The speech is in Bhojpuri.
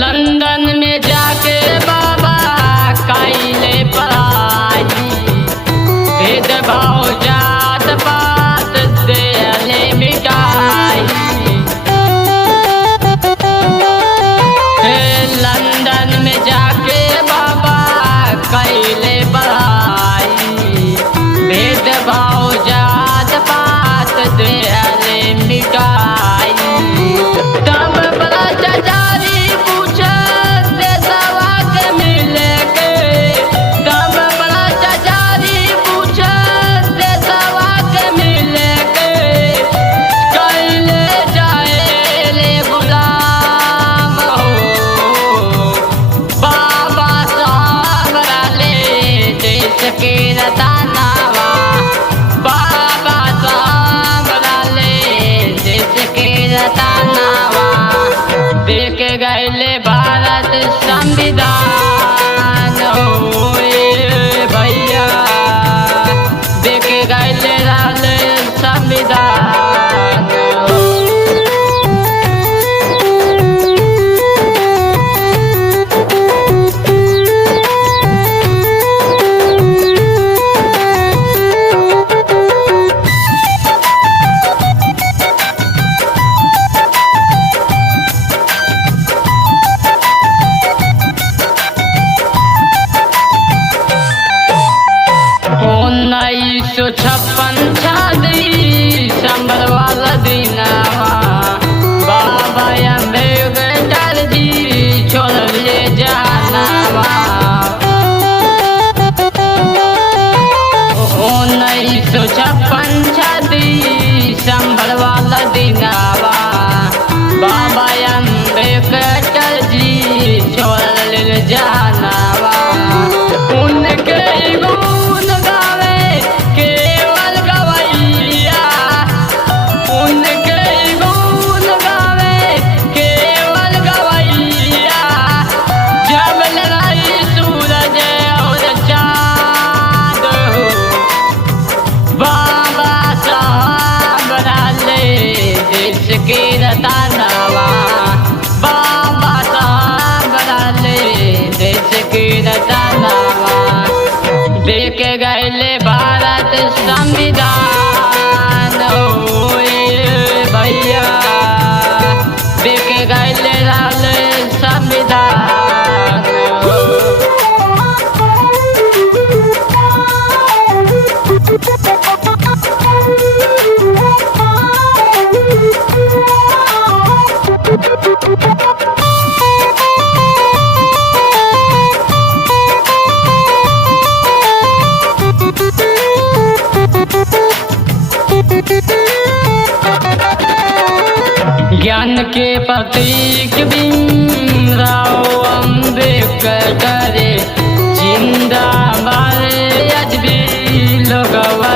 लंदन में जाके बाबा कैले पढ़ाई, भेदभाव जात पात देले मिटाई। लंदन में जाके बाबा कैले पढ़ाई, भेदभाव जात पात देले मिटाई। तब भ्रष्टाचारी पूछे देशवा के मिले के, तब भ्रष्टाचारी पूछे देशवा के मिले के, कैले जाए रे गुलाम हो। बाबा साहब राले देश के रतनवा, बाबा साहब राले देश के रतनवा। देख गए भारत संविधान हो भैया, देख गए संविधान हो। उन्नीस सौ 56 दिसंबर वाला दिनवा, बाबा अम्बेडकर जी छोड़ले जानवा। 1956 दिसंबर वाला दिनवा, बाबा अम्बेडकर जी छोड़ले जानवा। उनके गुण गावे केवल गवैया, उनके गुण गावे केवल गवैया। जब लड़ाई सूरज और चाँद हो, बाबा साहब राले देश के रतनवा, बाबा साहब राले देश के रतनवा। देख गए भारत संविधान हो भैया, देख गए संविधान हो। ज्ञान के प्रतीक भीमराव अम्बेडकर, जिंदाबाद आज भी लोगवा